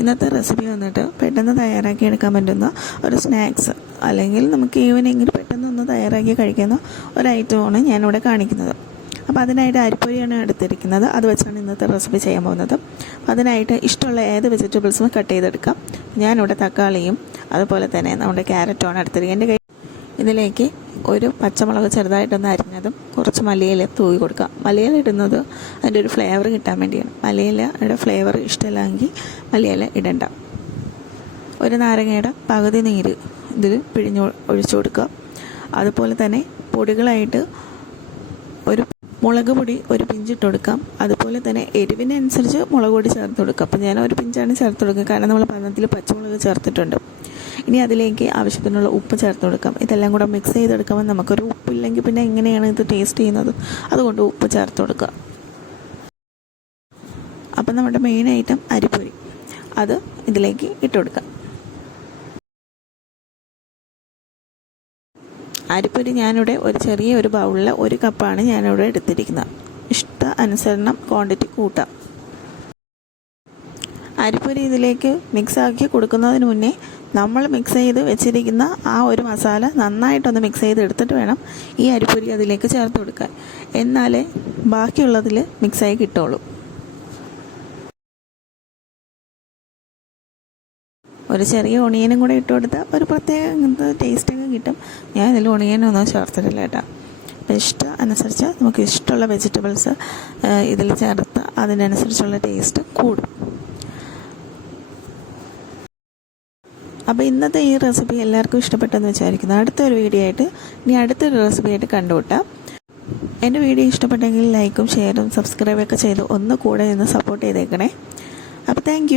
ഇന്നത്തെ റെസിപ്പി വന്നിട്ട് പെട്ടെന്ന് തയ്യാറാക്കി എടുക്കാൻ പറ്റുന്ന ഒരു സ്നാക്സ് അല്ലെങ്കിൽ നമുക്ക് ഈവനിങ്ങിൽ പെട്ടെന്ന് ഒന്ന് തയ്യാറാക്കി കഴിക്കുന്ന ഒരു ഐറ്റമാണ് ഞാനിവിടെ കാണിക്കുന്നത്. അപ്പോൾ അതിനായിട്ട് അരിപ്പൊരിയാണ് എടുത്തിരിക്കുന്നത്. അത് വെച്ചാണ് ഇന്നത്തെ റെസിപ്പി ചെയ്യാൻ പോകുന്നത്. അതിനായിട്ട് ഇഷ്ടമുള്ള ഏത് വെജിറ്റബിൾസും കട്ട് ചെയ്തെടുക്കാം. ഞാനിവിടെ തക്കാളിയും അതുപോലെ തന്നെ നമ്മുടെ ക്യാരറ്റുമാണ് എടുത്തിരിക്കുന്നത്. എന്റെ ഇതിലേക്ക് ഒരു പച്ചമുളക് ചെറുതായിട്ടൊന്ന് അരിഞ്ഞതും കുറച്ച് മലയില തൂവി കൊടുക്കുക. മലയില ഇടുന്നത് അതിന്റെ ഒരു ഫ്ലേവർ കിട്ടാൻ വേണ്ടിയാണ്. മലയിലയുടെ ഫ്ലേവർ ഇഷ്ടമില്ലെങ്കിൽ മലയില ഇടണ്ട. ഒരു നാരങ്ങയുടെ പകുതി നീര് ഇതിൽ പിഴിഞ്ഞ് ഒഴിച്ചു കൊടുക്കുക. അതുപോലെ തന്നെ പൊടികളായിട്ട് ഒരു മുളക് പൊടി ഒരു പിഞ്ചിട്ട് കൊടുക്കാം. അതുപോലെ തന്നെ എരിവിനനുസരിച്ച് മുളക് പൊടി ചേർത്ത് കൊടുക്കുക. അപ്പോൾ ഞാൻ ഒരു പിഞ്ചാണ് ചേർത്ത് കൊടുക്കുക. കാരണം നമ്മൾ പന്നത്തിൽ പച്ചമുളക് ചേർത്തിട്ടുണ്ട്. ഇനി അതിലേക്ക് ആവശ്യത്തിനുള്ള ഉപ്പ് ചേർത്ത് കൊടുക്കാം. ഇതെല്ലാം കൂടെ മിക്സ് ചെയ്തെടുക്കുമ്പോൾ നമുക്കൊരു ഉപ്പില്ലെങ്കിൽ പിന്നെ എങ്ങനെയാണ് ഇത് ടേസ്റ്റ് ചെയ്യുന്നത്? അതുകൊണ്ട് ഉപ്പ് ചേർത്ത് കൊടുക്കുക. അപ്പം നമ്മുടെ മെയിൻ ഐറ്റം അരിപ്പൊരി. അത് ഇതിലേക്ക് ഇട്ട് കൊടുക്കാം അരിപ്പൊരി ഞാനിവിടെ ഒരു ചെറിയ ഒരു ബൗളിൽ ഒരു കപ്പാണ് ഞാനിവിടെ എടുത്തിരിക്കുന്നത്. ഇഷ്ട അനുസരണം ക്വാണ്ടിറ്റി കൂട്ടാം അരിപ്പൊരി ഇതിലേക്ക് മിക്സാക്കി കൊടുക്കുന്നതിന് മുന്നേ നമ്മൾ മിക്സ് ചെയ്ത് വെച്ചിരിക്കുന്ന ആ ഒരു മസാല നന്നായിട്ടൊന്ന് മിക്സ് ചെയ്ത് എടുത്തിട്ട് വേണം ഈ അരിപ്പൊരി അതിലേക്ക് ചേർത്ത് കൊടുക്കാൻ. എന്നാലേ ബാക്കിയുള്ളതിൽ മിക്സായി കിട്ടുള്ളൂ. ഒരു ചെറിയ ഒണിയനും കൂടെ ഇട്ട് കൊടുത്താൽ ഒരു പ്രത്യേക ഇങ്ങനത്തെ ടേസ്റ്റൊക്കെ കിട്ടും. ഞാൻ ഇതിൽ ഒണിയനൊന്നും ചേർത്തിട്ടില്ല കേട്ടോ. അപ്പം ഇഷ്ടം അനുസരിച്ച് നമുക്ക് ഇഷ്ടമുള്ള വെജിറ്റബിൾസ് ഇതിൽ ചേർത്ത് അതിനനുസരിച്ചുള്ള ടേസ്റ്റ് കൂടും. അപ്പോൾ ഇന്നത്തെ ഈ റെസിപ്പി എല്ലാവർക്കും ഇഷ്ടപ്പെട്ടെന്ന് വിചാരിക്കുന്നു. അടുത്തൊരു വീഡിയോ ആയിട്ട് ഇനി അടുത്തൊരു റെസിപ്പി ആയിട്ട് കണ്ടുകൂട്ടാം എന്റെ വീഡിയോ ഇഷ്ടപ്പെട്ടെങ്കിൽ ലൈക്കും ഷെയറും സബ്സ്ക്രൈബൊക്കെ ചെയ്ത് ഒന്ന് കൂടെ നിന്ന് സപ്പോർട്ട് ചെയ്തേക്കണേ. അപ്പോൾ താങ്ക്